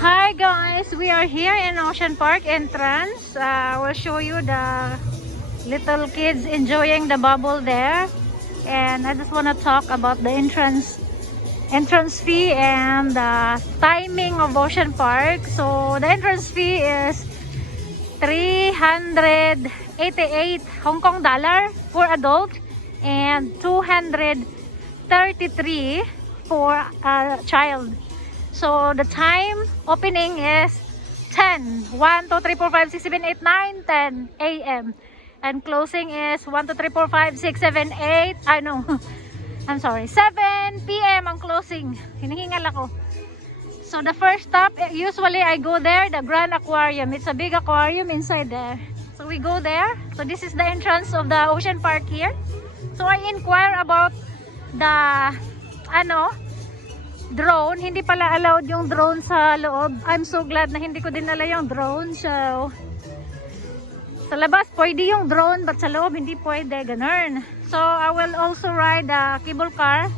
Hi guys, we are here in Ocean Park entrance. We'll show you the little kids enjoying the bubble there. And I just want to talk about the entrance fee and the timing of Ocean Park. So the entrance fee is 388 Hong Kong dollar for adult and 233 for a child. So the time opening is 10, 1, 2, 3, 4, 5, 6, 7, 8, 9, 10 a.m. And closing is 1, 2, 3, 4, 5, 6, 7, 8, I know. I'm sorry, 7 p.m. ang closing. Hinihingal ako. So the first stop, usually I go there, the Grand Aquarium. It's a big aquarium inside there. So we go there. So this is the entrance of the Ocean Park here. So I inquire about the drone. Hindi pala allowed yung drone sa loob. I'm so glad na hindi ko dinala yung drone. So sa labas pwede yung drone, but sa loob hindi pwede, ganun. So I will also ride the cable car.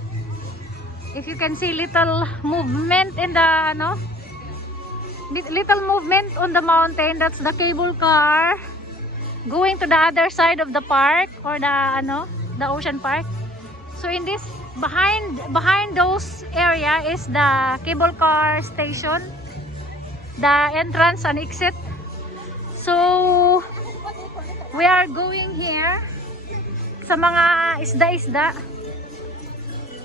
If you can see little movement in the little movement on the mountain, that's the cable car going to the other side of the park, or the Ocean Park. So in this behind those area is the cable car station, the entrance and exit. So we are going here sa mga isda-isda,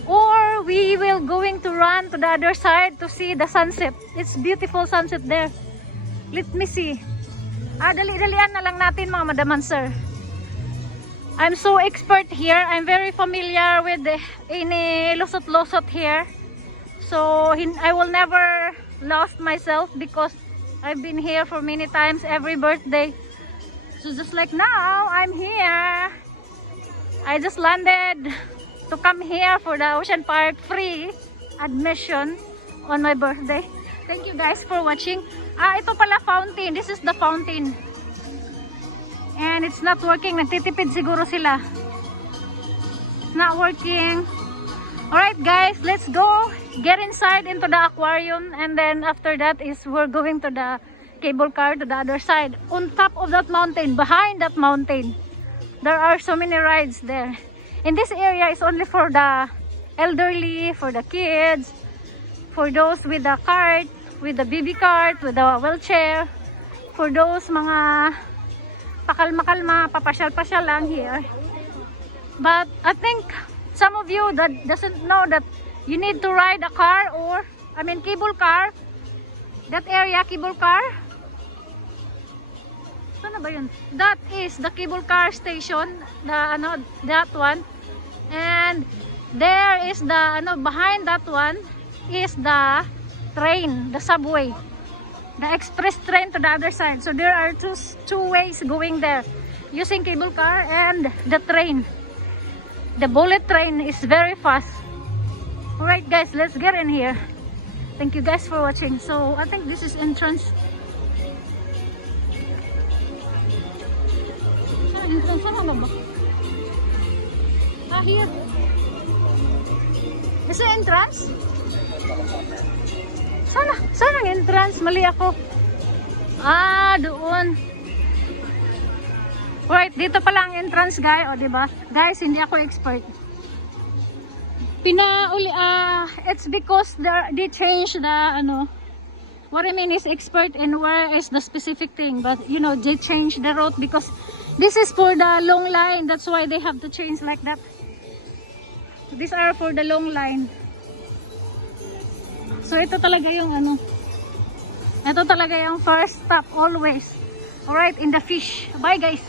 or we will going to run to the other side to see the sunset. It's beautiful sunset there. Let me see. Dali-dalian na lang natin mga madaman sir. I'm so expert here. I'm very familiar with any lusot-lusot here. So I will never lost myself because I've been here for many times every birthday. So just like now, I'm here. I just landed to come here for the Ocean Park free admission on my birthday. Thank you guys for watching. Ito pala fountain. This is the fountain. And it's not working. Nagtitipid siguro sila. It's not working. Alright guys, let's go. Get inside into the aquarium. And then after that is we're going to the cable car to the other side. On top of that mountain, behind that mountain, there are so many rides there. In this area is only for the elderly, for the kids, for those with the cart, with the baby cart, with the wheelchair, for those mga pakalma-kalma, papasyal-pasyal lang here. But I think some of you that doesn't know that you need to ride a car, or cable car. That area, cable car. Saan ba yun? That is the cable car station, that one. And there is the behind that one is the train, the subway, the express train to the other side. So there are two ways going there, using cable car and the train. The bullet train is very fast. Alright guys, let's get in here. Thank you guys for watching. So I think this is entrance. Entrance sana ba? Here. Is it entrance? Sana ang entrance? Mali ako. Doon. Right, dito pala ang entrance, guys. O, diba? Guys, hindi ako expert. It's because they changed the, what I mean is expert in where is the specific thing. But, they changed the route because this is for the long line. That's why they have to change like that. These are for the long line. So ito talaga yung ito talaga yung first stop always. Alright, in the fish. Bye guys.